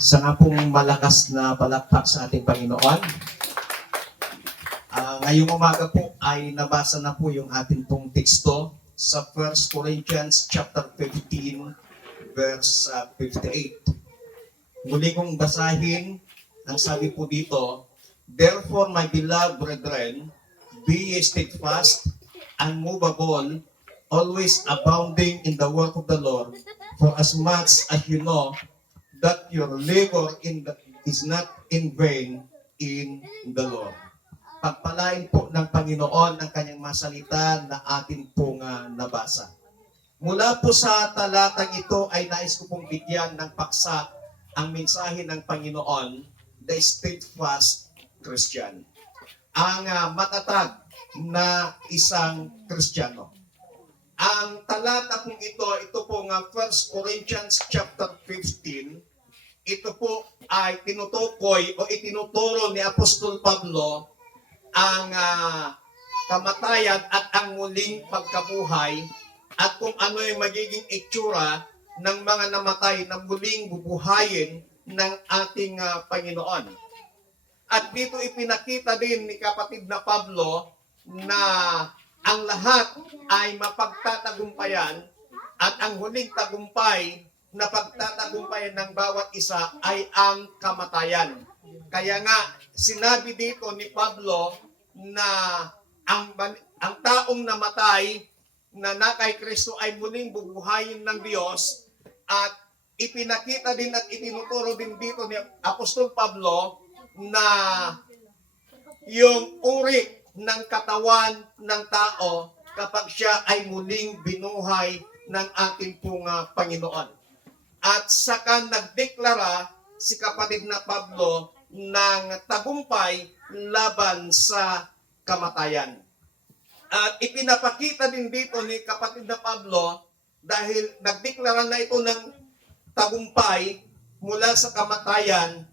Sa nga pong malakas na palakpak sa ating Panginoon. Ngayong umaga po ay nabasa na po yung ating pong teksto sa 1 Corinthians chapter 15 verse 58. Muli kong basahin ang sabi po dito, "Therefore, my beloved brethren, be ye steadfast, unmovable, always abounding in the work of the Lord, for as much as you know that your labor is not in vain in the Lord." Pagpalain po ng Panginoon ang kanyang masalita na atin pong nabasa. Mula po sa talatang ito ay nais ko pong bigyan ng paksa ang mensahe ng Panginoon, the steadfast Christian. Ang matatag na isang Kristiyano. Ang talata pong ito pong 1 Corinthians chapter 15, ito po ay tinutukoy o itinuturo ni Apostol Pablo ang kamatayan at ang muling pagkabuhay at kung ano yung magiging itsura ng mga namatay na muling bubuhayin ng ating Panginoon. At dito ipinakita din ni kapatid na Pablo na ang lahat ay mapagtatagumpayan at ang huling tagumpay na pagtatagumpayan ng bawat isa ay ang kamatayan. Kaya nga, sinabi dito ni Pablo na ang taong namatay na kay Kristo ay muling bubuhayin ng Diyos at ipinakita din at itinuturo din dito ni Apostol Pablo na yung uri ng katawan ng tao kapag siya ay muling binuhay ng ating pong Panginoon. At saka nagdeklara si kapatid na Pablo ng tagumpay laban sa kamatayan. At ipinapakita din dito ni kapatid na Pablo dahil nagdeklara na ito ng tagumpay mula sa kamatayan,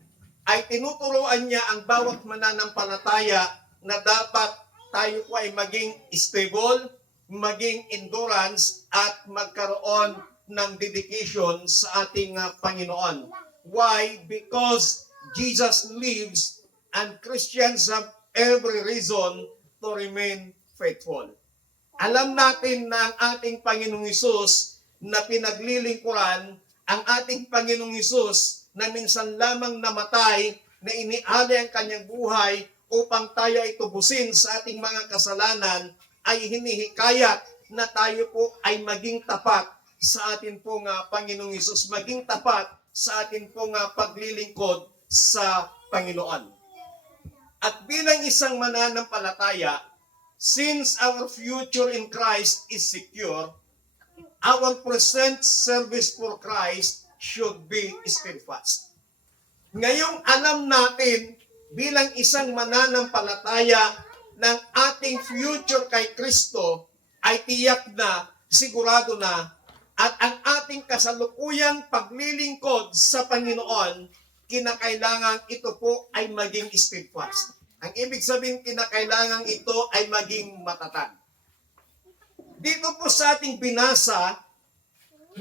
ay tinuturuan niya ang bawat mananampalataya na dapat tayo po ay maging stable, maging endurance, at magkaroon ng dedication sa ating Panginoon. Why? Because Jesus lives and Christians have every reason to remain faithful. Alam natin na ang ating Panginoong Hesus na pinaglilingkuran, ang ating Panginoong Hesus na minsan lamang namatay, na inialay ang kanyang buhay upang tayo ay tubusin sa ating mga kasalanan, ay hinihikayat na tayo po ay maging tapat sa atin pong Panginoong Hesus, maging tapat sa atin pong paglilingkod sa Panginoon. At bilang isang mananampalataya, since our future in Christ is secure, our present service for Christ should be steadfast. Ngayong alam natin bilang isang mananampalataya ng ating future kay Kristo ay tiyak na, sigurado na, at ang ating kasalukuyang paglilingkod sa Panginoon, kinakailangan ito po ay maging steadfast. Ang ibig sabihin, kinakailangan ito ay maging matatag. Dito po sa ating binasa,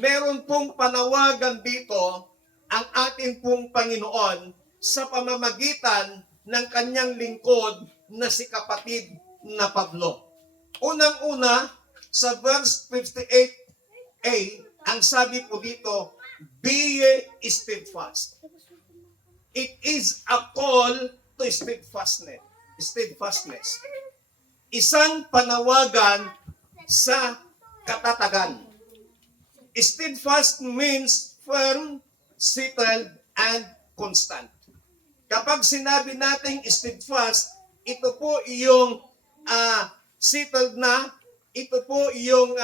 meron pong panawagan dito ang ating pong Panginoon sa pamamagitan ng kanyang lingkod na si kapatid na Pablo. Unang-una, sa verse 58a, ang sabi po dito, "Be ye steadfast." It is a call to steadfastness. Isang panawagan sa katatagan. Steadfast means firm, settled, and constant. Kapag sinabi nating steadfast, ito po yung settled na, ito po yung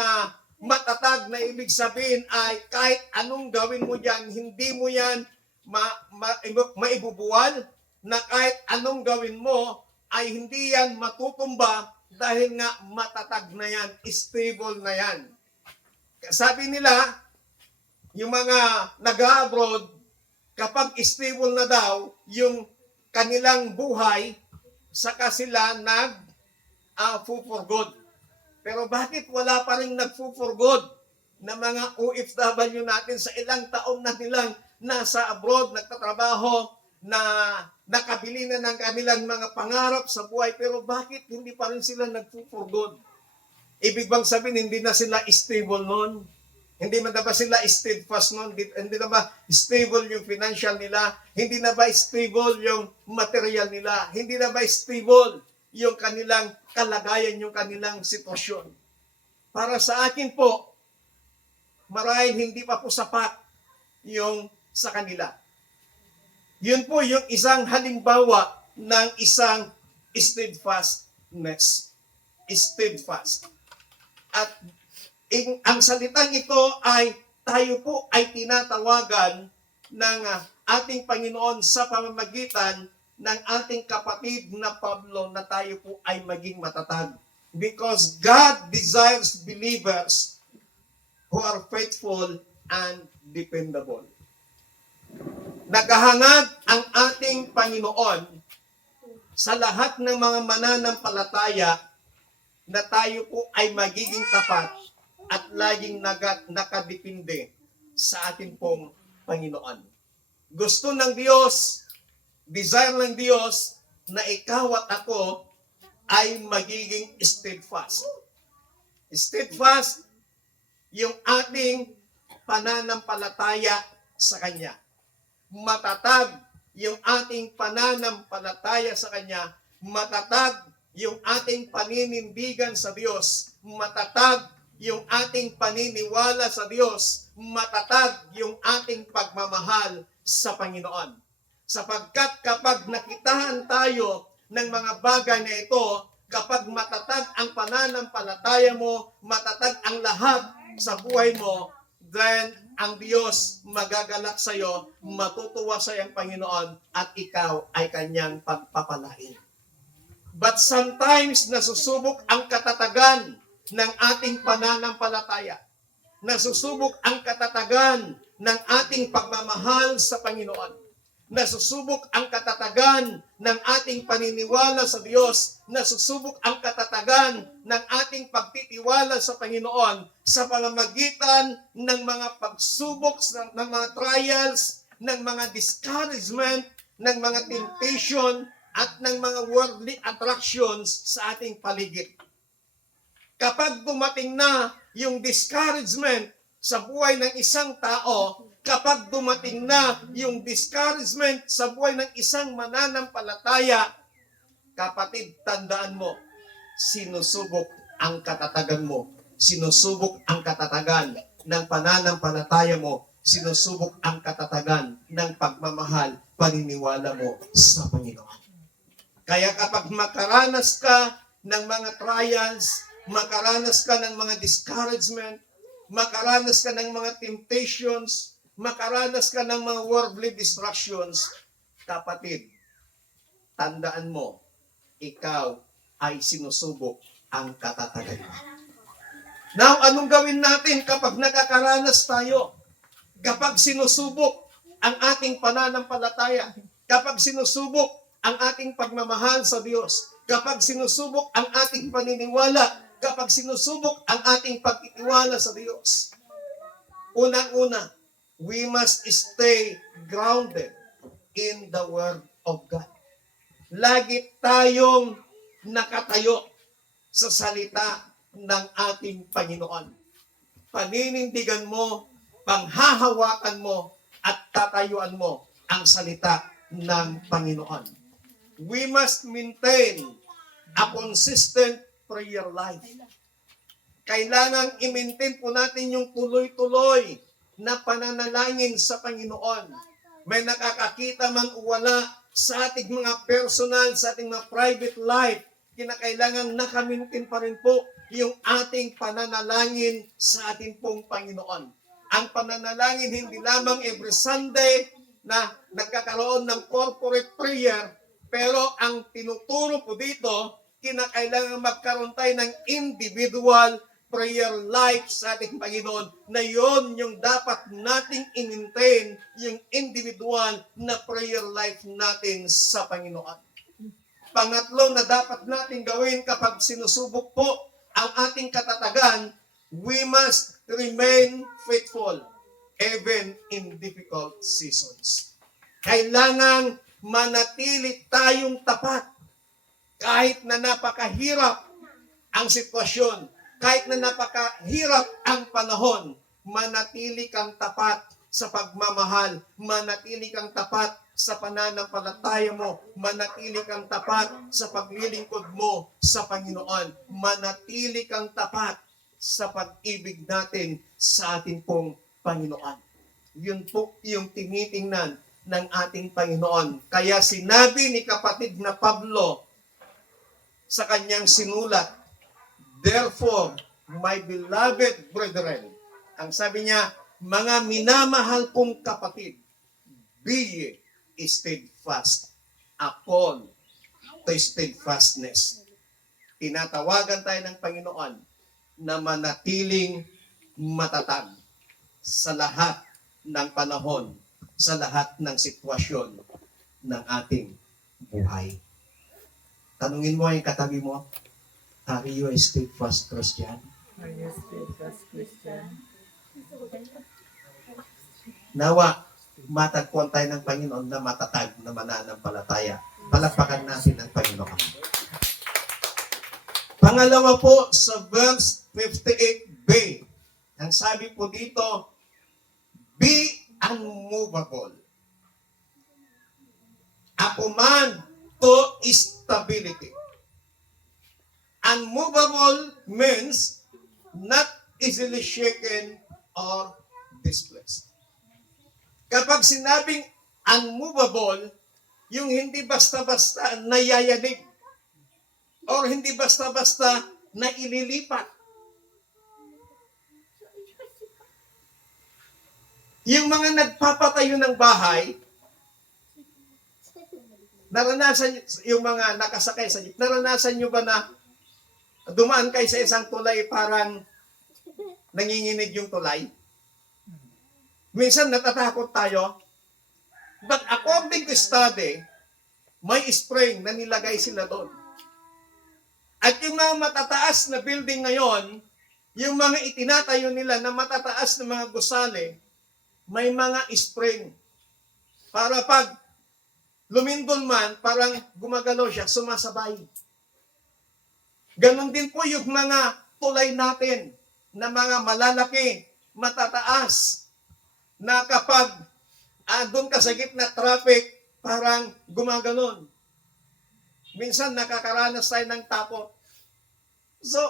matatag na ibig sabihin ay kahit anong gawin mo dyan, hindi mo yan maibubuwal, na kahit anong gawin mo ay hindi yan matutumba dahil nga matatag na yan, stable na yan. Sabi nila, yung mga nag-abroad, kapag stable na daw yung kanilang buhay, saka sila nag-for good. Pero bakit wala pa rin nag-for good? na mga OFW natin sa ilang taon na nilang nasa abroad, nagtatrabaho, na nakabili na ng kanilang mga pangarap sa buhay, pero bakit hindi pa rin sila nagpupugod? Ibig bang sabihin, hindi na sila stable noon? Hindi man na ba sila steadfast noon? Hindi na ba stable yung financial nila? Hindi na ba stable yung material nila? Hindi na ba stable yung kanilang kalagayan, yung kanilang sitwasyon? Para sa akin po, marahil hindi pa po sapat yung sa kanila. Yun po yung isang halimbawa ng isang steadfastness. Steadfast. At ang salitang ito ay tayo po ay tinatawagan ng ating Panginoon sa pamamagitan ng ating kapatid na Pablo na tayo po ay maging matatag. Because God desires believers who are faithful and dependable. Naghahangad ang ating Panginoon sa lahat ng mga mananampalataya na tayo po ay magiging tapat at laging nakadepende sa ating pong Panginoon. Gusto ng Diyos, desire ng Diyos na ikaw at ako ay magiging steadfast. Steadfast yung ating pananampalataya sa Kanya. Matatag yung ating pananampalataya sa Kanya. Matatag yung ating paninindigan sa Diyos. Matatag yung ating paniniwala sa Diyos, matatag yung ating pagmamahal sa Panginoon. Sapagkat kapag nakitaan tayo ng mga bagay na ito, kapag matatag ang pananampalataya mo, matatag ang lahat sa buhay mo, then ang Diyos magagalak sa iyo, matutuwa sa iyong Panginoon, at ikaw ay kanyang pagpapalain. But sometimes nasusubok ang katatagan ng ating pananampalataya. Nasusubok ang katatagan ng ating pagmamahal sa Panginoon. Nasusubok ang katatagan ng ating paniniwala sa Diyos. Nasusubok ang katatagan ng ating pagtitiwala sa Panginoon sa pamamagitan ng mga pagsubok, ng mga trials, ng mga discouragement, ng mga temptation, at ng mga worldly attractions sa ating paligid. Kapag dumating na yung discouragement sa buhay ng isang tao, kapag dumating na yung discouragement sa buhay ng isang mananampalataya, kapatid, tandaan mo, sinusubok ang katatagan mo. Sinusubok ang katatagan ng pananampalataya mo. Sinusubok ang katatagan ng pagmamahal, paniniwala mo sa Panginoon. Kaya kapag makaranas ka ng mga trials, makaranas ka ng mga discouragement, makaranas ka ng mga temptations, makaranas ka ng mga worldly distractions, kapatid, tandaan mo, ikaw ay sinusubok ang katatagan mo. Now, anong gawin natin kapag nakakaranas tayo? Kapag sinusubok ang ating pananampalataya, kapag sinusubok ang ating pagmamahal sa Diyos, kapag sinusubok ang ating paniniwala, kapag sinusubok ang ating pagtitiwala sa Diyos, unang-una, we must stay grounded in the Word of God. Lagi tayong nakatayo sa salita ng ating Panginoon. Paninindigan mo, panghahawakan mo, at tatayuan mo ang salita ng Panginoon. We must maintain a consistent prayer life. Kailangang i-maintain po natin yung tuloy-tuloy na pananalangin sa Panginoon. May nakakakita man o wala sa ating mga personal, sa ating mga private life, kinakailangang nakamintin pa rin po yung ating pananalangin sa ating pong Panginoon. Ang pananalangin hindi lamang every Sunday na nagkakaroon ng corporate prayer, pero ang tinuturo po dito, kinakailangan magkaroon tayo ng individual prayer life sa ating Panginoon, na yon yung dapat nating i-maintain, yung individual na prayer life natin sa Panginoon. Pangatlo na dapat natin gawin kapag sinusubok po ang ating katatagan, We must remain faithful even in difficult seasons. Kailangang manatili tayong tapat kahit na napakahirap ang sitwasyon, kahit na napakahirap ang panahon, manatili kang tapat sa pagmamahal, manatili kang tapat sa pananampalataya mo, manatili kang tapat sa paglilingkod mo sa Panginoon, manatili kang tapat sa pag-ibig natin sa ating pong Panginoon. Yun po yung tinitingnan ng ating Panginoon. Kaya sinabi ni kapatid na Pablo sa kanyang sinulat, "Therefore, my beloved brethren," ang sabi niya, "mga minamahal kong kapatid, be ye steadfast upon the steadfastness." Tinatawagan tayo ng Panginoon na manatiling matatag sa lahat ng panahon, sa lahat ng sitwasyon ng ating buhay. Tanungin mo yung katabi mo, are you a steadfast Christian? Are you a steadfast Christian? Nawa, matagpuan tayo ng Panginoon na matatag na mananampalataya. Palakpakan natin ang Panginoon. Pangalawa po sa verse 58b, ang sabi po dito, be unmovable. A command to stability. Unmovable means not easily shaken or displaced. Kapag sinabing unmovable, yung hindi basta-basta nayayanig or hindi basta-basta na ililipat. Yung mga nagpapatayo ng bahay, naranasan yung mga nakasakay sa jeep, naranasan nyo ba na dumaan kayo sa isang tulay parang nanginginig yung tulay? Minsan natatakot tayo. But according to study, may spring na nilagay sila doon. At yung mga matataas na building ngayon, yung mga itinatayo nila na matataas na mga gusali, may mga spring. Para pag lumindol man, parang gumagalaw siya, sumasabay. Ganon din po yung mga tulay natin na mga malalaki, matataas, na kapag doon ka sa gitna traffic, parang gumaganon. Minsan nakakaranas tayo ng takot. So,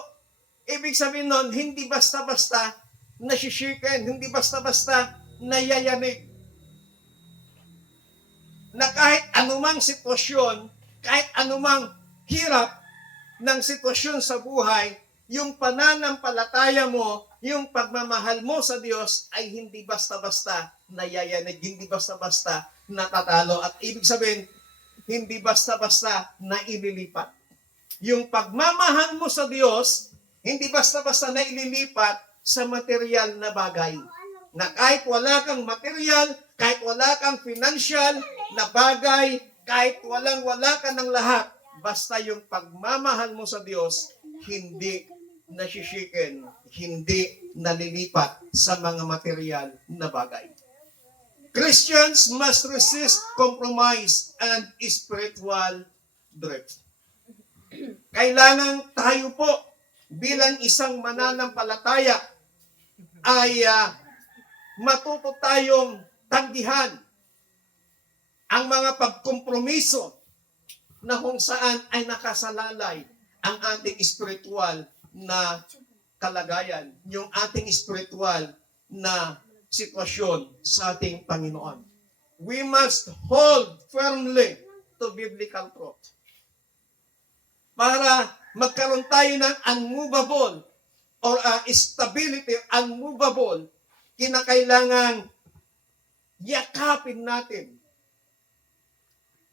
ibig sabihin nun, hindi basta-basta nasishiken, hindi basta-basta nayayanig. Na kahit anumang sitwasyon, kahit anumang hirap ng sitwasyon sa buhay, yung pananampalataya mo, yung pagmamahal mo sa Diyos ay hindi basta-basta nayayanig, hindi basta-basta natatalo. At ibig sabihin, hindi basta-basta naililipat. Yung pagmamahal mo sa Diyos, hindi basta-basta naililipat sa material na bagay. Na kahit wala kang material, kahit wala kang financial na bagay, kahit walang-wala ka ng lahat, basta yung pagmamahal mo sa Diyos, hindi nasishiken, hindi nalilipat sa mga material na bagay. Christians must resist compromise and spiritual drift. Kailangan tayo po bilang isang mananampalataya ay matuto tayong tanggihan ang mga pagkompromiso na kung saan ay nakasalalay ang ating spiritual na kalagayan, yung ating spiritual na sitwasyon sa ating Panginoon. We must hold firmly to biblical truth. Para magkaroon tayo ng unmovable or stability, unmovable, kinakailangan yakapin natin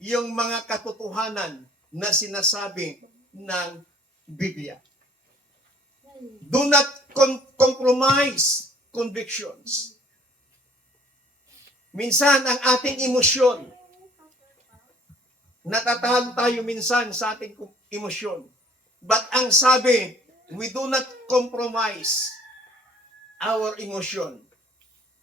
yung mga katotohanan na sinasabi ng Biblia. Do not compromise convictions. Minsan, ang ating emosyon, natatalo tayo minsan sa ating emosyon. But ang sabi, we do not compromise our emotion,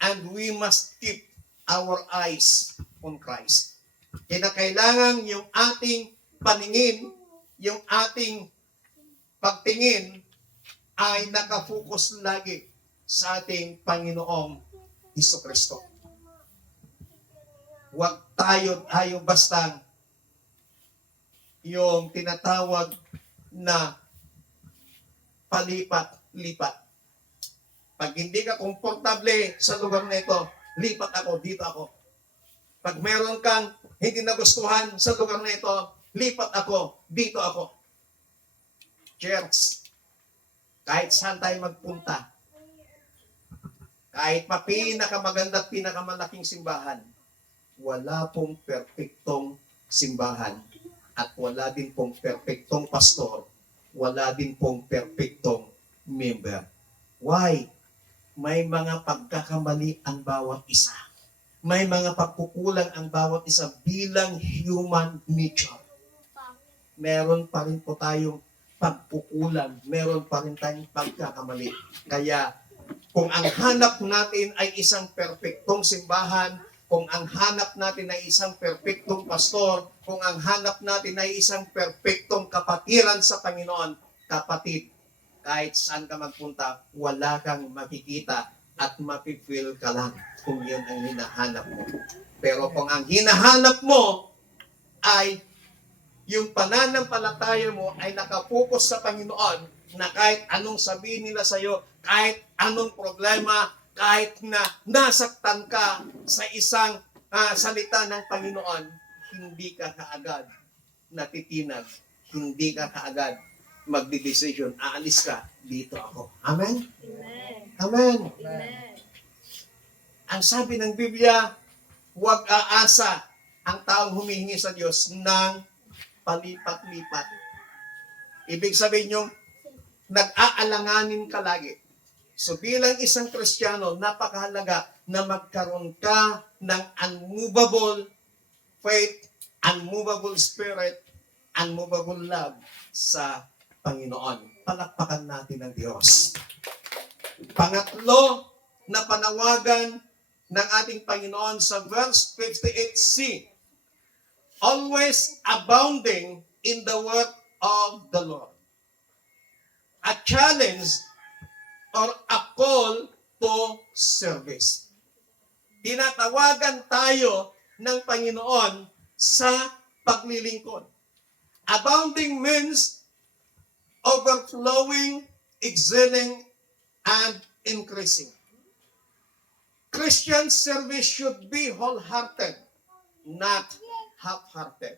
and we must keep our eyes on Christ. Kinakailangan yung ating paningin, yung ating pagtingin ay nakafocus lagi sa ating Panginoong Hesukristo. Huwag tayo basta yung tinatawag na palipat-lipat. Pag hindi ka komportable sa lugar na ito, lipat ako, dito ako. Pag meron kang hindi nagustuhan sa lugar na ito, lipat ako, dito ako. Church, kahit saan tayo magpunta, kahit pinakamaganda at pinakamalaking simbahan, wala pong perpektong simbahan at wala din pong perpektong pastor, wala din pong perpektong member. Why? May mga pagkakamali ang bawat isa. May mga pagkukulang ang bawat isa bilang human nature. Meron pa rin po tayong pagkukulang, meron pa rin tayong pagkakamali. Kaya kung ang hanap natin ay isang perpektong simbahan, kung ang hanap natin ay isang perpektong pastor, kung ang hanap natin ay isang perpektong kapatiran sa Panginoon, kapatid, kahit saan ka magpunta, wala kang makikita at mapifeel ka lang kung yun ang hinahanap mo. Pero kung ang hinahanap mo ay yung pananampalataya mo ay nakapokus sa Panginoon na kahit anong sabihin nila sa'yo, kahit anong problema, kahit na nasaktan ka sa isang salita ng Panginoon, hindi ka kaagad natitinag, hindi ka kaagad magdidesisyon, aalis ka, dito ako. Amen? Amen. Amen. Amen. Ang sabi ng Biblia, huwag aasa ang taong humihingi sa Diyos ng palipat-lipat. Ibig sabihin yung nag-aalanganin ka lagi. So bilang isang Kristiyano, napakahalaga na magkaroon ka ng unmovable faith, unmovable spirit, unmovable love sa Panginoon. Palakpakan natin ang Diyos. Pangatlo na panawagan ng ating Panginoon sa verse 58c, always abounding in the work of the Lord. A challenge or a call to service. Tinatawagan tayo ng Panginoon sa paglilingkod. Abounding means overflowing, excelling, and increasing. Christian service should be wholehearted, not half-hearted.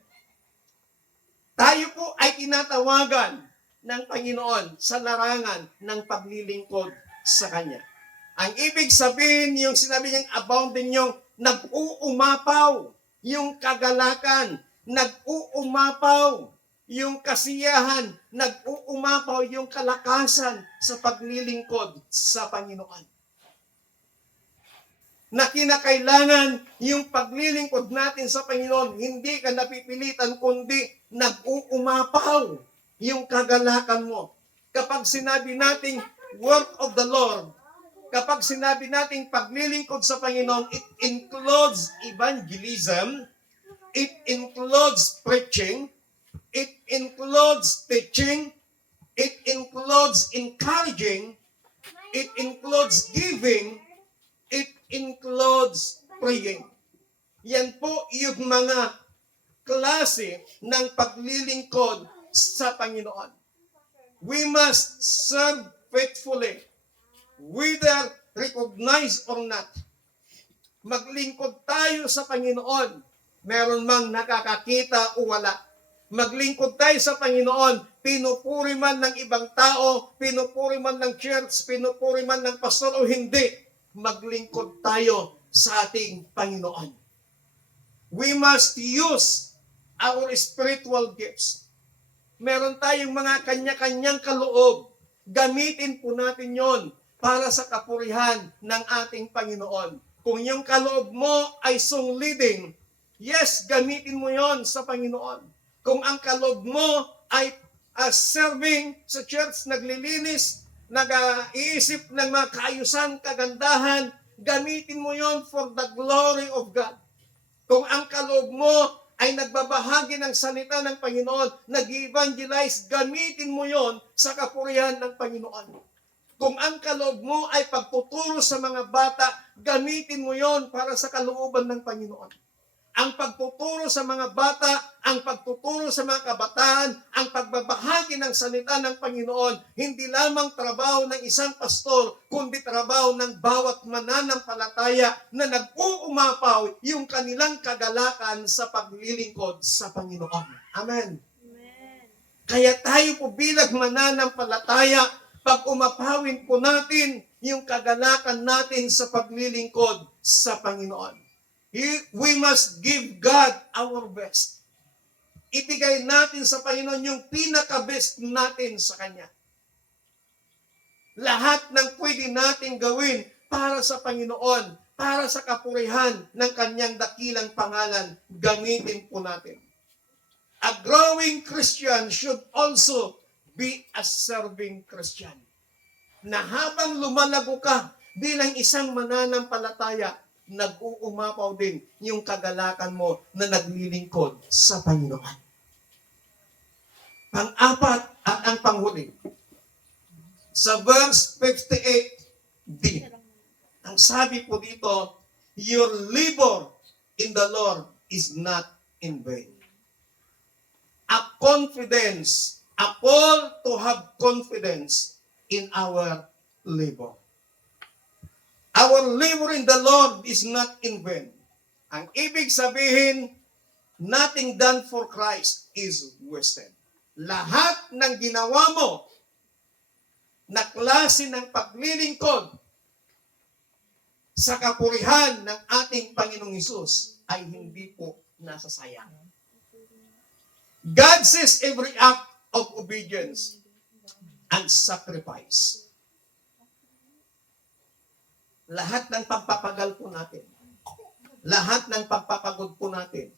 Tayo po ay tinatawagan ng Panginoon sa larangan ng paglilingkod sa Kanya. Ang ibig sabihin, yung sinabi niyang abounding, yung nag-uumapaw, yung kagalakan, nag-uumapaw, yung kasiyahan, nag-uumapaw, yung kalakasan sa paglilingkod sa Panginoon. Na kinakailangan yung paglilingkod natin sa Panginoon, hindi ka napipilitan, kundi nag-uumapaw yung kagalakan mo. Kapag sinabi nating work of the Lord, kapag sinabi nating paglilingkod sa Panginoon, it includes evangelism, it includes preaching, it includes teaching, it includes encouraging, it includes giving, it includes praying. Yan po yung mga klase ng paglilingkod sa Panginoon. We must serve faithfully, whether recognized or not. Maglingkod tayo sa Panginoon, meron mang nakakakita o wala. Maglingkod tayo sa Panginoon, pinupuri man ng ibang tao, pinupuri man ng church, pinupuri man ng pastor o hindi, maglingkod tayo sa ating Panginoon. We must use our spiritual gifts. Meron tayong mga kanya-kanyang kaloob. Gamitin po natin yon para sa kapurihan ng ating Panginoon. Kung yung kaloob mo ay song leading, yes, gamitin mo yon sa Panginoon. Kung ang kaloob mo ay serving sa church, naglilinis, nag-iisip ng mga kaayusan, kagandahan, gamitin mo yon for the glory of God. Kung ang kaloob mo ay nagbabahagi ng salita ng Panginoon, nag-evangelize, gamitin mo yon sa kapurihan ng Panginoon. Kung ang kaloob mo ay pagtuturo sa mga bata, gamitin mo yon para sa kalooban ng Panginoon. Ang pagtuturo sa mga bata, ang pagtuturo sa mga kabataan, ang pagbabahagi ng salita ng Panginoon, hindi lamang trabaho ng isang pastor, kundi trabaho ng bawat mananampalataya na nag-uumapaw yung kanilang kagalakan sa paglilingkod sa Panginoon. Amen. Kaya tayo po bilang mananampalataya, pag umapawin po natin yung kagalakan natin sa paglilingkod sa Panginoon. We must give God our best. Ibigay natin sa Panginoon yung pinaka-best natin sa Kanya. Lahat ng pwede natin gawin para sa Panginoon, para sa kapurihan ng Kanyang dakilang pangalan, gamitin po natin. A growing Christian should also be a serving Christian. Na habang lumalago ka bilang isang mananampalataya, nag-uumapaw din yung kagalakan mo na naglilingkod sa Panginoon. Pang-apat at ang panghuli. Sa verse 58b, ang sabi po dito, your labor in the Lord is not in vain. A confidence, a call to have confidence in our labor. Our labor in the Lord is not in vain. Ang ibig sabihin, nothing done for Christ is wasted. Lahat ng ginawa mo na klase ng paglilingkod sa kapurihan ng ating Panginoong Hesus ay hindi po nasasayang. God sees every act of obedience and sacrifice. Lahat ng pagpapagal po natin, lahat ng pagpapagod po natin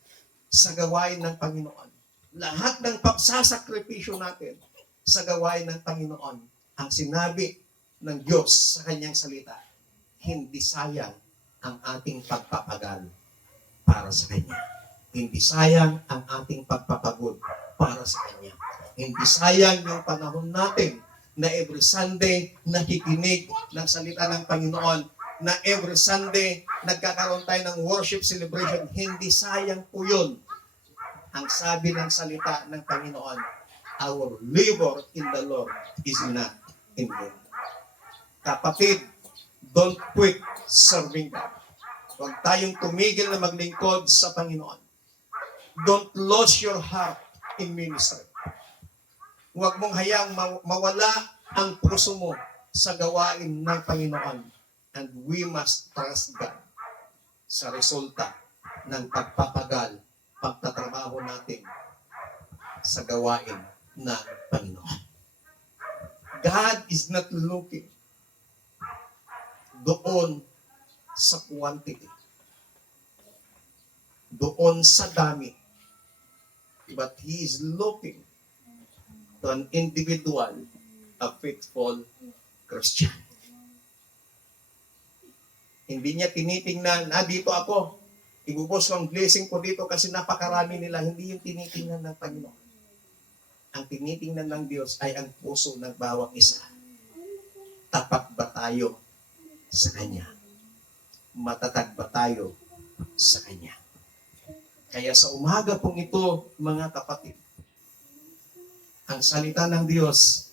sa gawain ng Panginoon, lahat ng pagsasakripisyo natin sa gawain ng Panginoon, ang sinabi ng Diyos sa Kanyang salita, hindi sayang ang ating pagpapagal para sa Kanya. Hindi sayang ang ating pagpapagod para sa Kanya. Hindi sayang yung panahon natin na every Sunday nakikinig ng salita ng Panginoon, na every Sunday nagkakaroon tayo ng worship celebration. Hindi sayang po yun. Ang sabi ng salita ng Panginoon, our labor in the Lord is not in vain. Kapatid, don't quit serving God. Huwag tayong tumigil na maglingkod sa Panginoon. Don't lose your heart in ministry. Huwag mong hayaang mawala ang puso mo sa gawain ng Panginoon. And we must trust God sa resulta ng pagpapagal, pagtatrabaho natin sa gawain ng Panginoon. God is not looking doon sa quantity, doon sa dami, but He is looking to an individual, a faithful Christian. Hindi niya tinitingnan, dito ako, ibubos ko ang blessing ko dito kasi napakarami nila. Hindi yung tinitingnan ng Panginoon. Ang tinitingnan ng Diyos ay ang puso ng bawat isa. Tapat ba tayo sa Kanya? Matatag ba tayo sa Kanya? Kaya sa umaga pong ito, mga kapatid, ang salita ng Diyos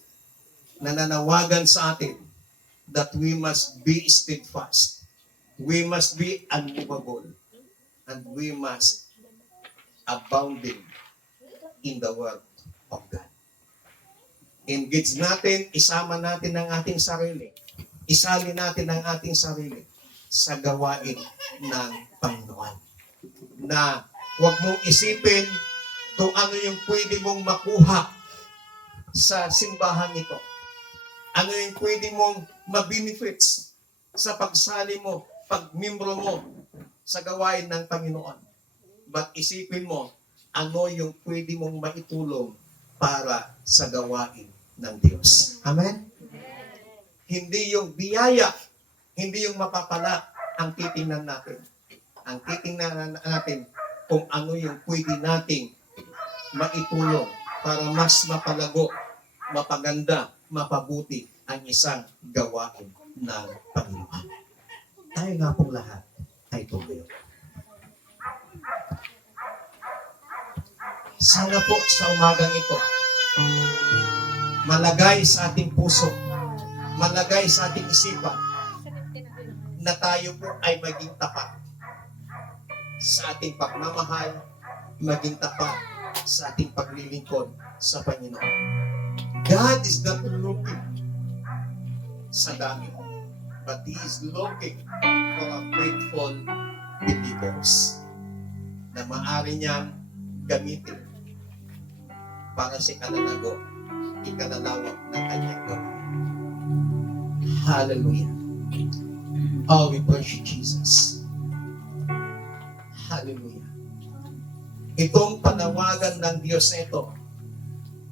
nananawagan sa atin that we must be steadfast. We must be unmovable, and we must abounding in the word of God. Engage natin, isama natin ang ating sarili. Isali natin ang ating sarili sa gawain ng Panginoon. Na huwag mong isipin kung ano yung pwede mong makuha sa simbahan ito. Ano yung pwede mong ma-benefits sa pagsali mo, pagmimbro mo sa gawain ng Panginoon. But isipin mo, ano yung pwede mong maitulong para sa gawain ng Diyos. Amen? Hindi yung biyaya, hindi yung mapapala ang titingnan natin. Ang titingnan natin kung ano yung pwede nating maitulong para mas mapalago, mapaganda, mapabuti ang isang gawain ng Panginoon. Tayo nga pong lahat ay tumayo. Sana po sa umagang ito, malagay sa ating puso, malagay sa ating isipan, na tayo po ay maging tapat sa ating pagmamahal, maging tapat sa ating paglilingkod sa Panginoon. God is not looking sa dami, but He is looking for a faithful believers na maaari niyang gamitin para sa ikalalago, ikalalawak ng kanyang gawain. Hallelujah. Oh, we praise you, Jesus. Hallelujah. Itong panawagan ng Diyos na ito,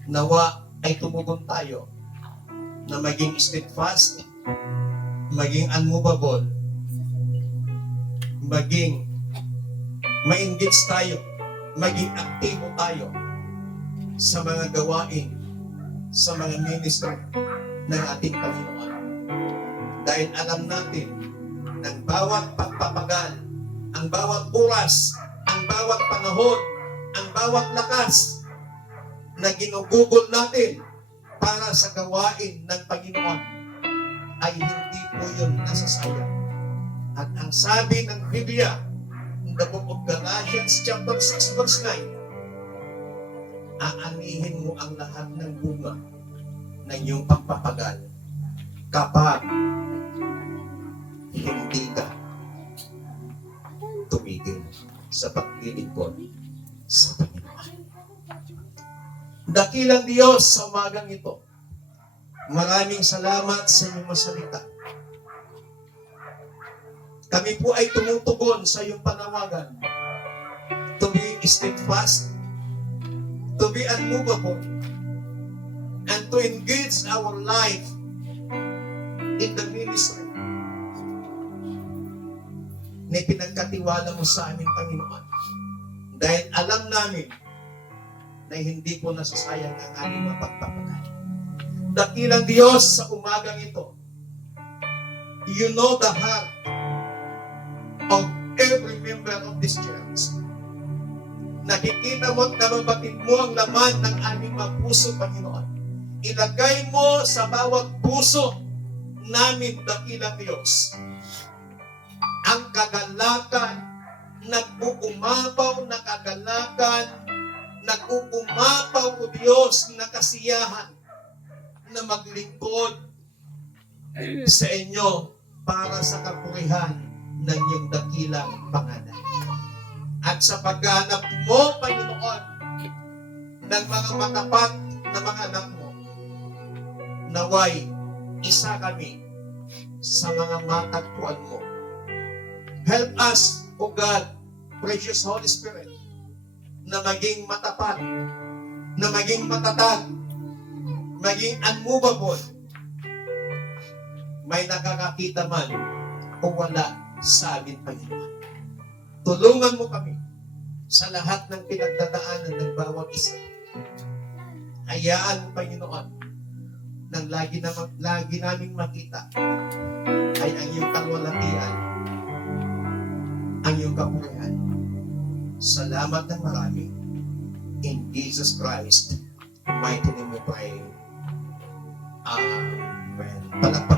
nawa ay tumugon tayo na maging steadfast, maging unmovable, maging ma-engage tayo, maging aktibo tayo sa mga gawain, sa mga ministry ng ating Panginoon. Dahil alam natin, ng bawat pagpapagal, ang bawat oras, ang bawat panahon, ang bawat lakas na ginugugol natin para sa gawain ng Panginoon ay hindi po yun nasasayang. At ang sabi ng Biblia, in the book of Galatians chapter 6 verse 9, aanihin mo ang lahat ng bunga ng iyong pagpapagal kapag hindi ka tumigil sa paglilingkod sa Panginoon. Dakilang Diyos sa umagang ito, maraming salamat sa iyong masalita. Kami po ay tumutugon sa iyong panawagan to be steadfast, to be unmovable, and to engage our life in the ministry na pinagkatiwala mo sa amin, Panginoon. Dahil alam namin na hindi po nasasayang ang aming mapagpapagal. Dakilang Diyos sa umagang ito, you know the heart of every member of this church. Nakikita mo at nababatid mo ang laman ng aming mga puso, Panginoon. Ilagay mo sa bawat puso namin, dakilang Diyos, ang kagalakan, nag-uumapaw na kagalakan, nag-uumapaw, O Diyos, na kasiyahan na maglingkod sa inyo para sa kapurihan ng iyong dakilang pangalan. At sa pagganap mo, Panginoon, ng mga matapat na mga anak mo, naway isa kami sa mga matagpuan mo. Help us, O God, precious Holy Spirit, na maging matapat, na maging matatag, maging unmovable. May nakakakita man o wala sa amin, Panginoon. Tulungan mo kami sa lahat ng pinagdadaanan ng bawat isa. Hayaan mo, Panginoon, nang lagi naming makita ay ang iyong kalwalatian, ang iyong kapurihan. Salamat ng marami. In Jesus Christ, mighty name we pray. Amen. Palakpakan.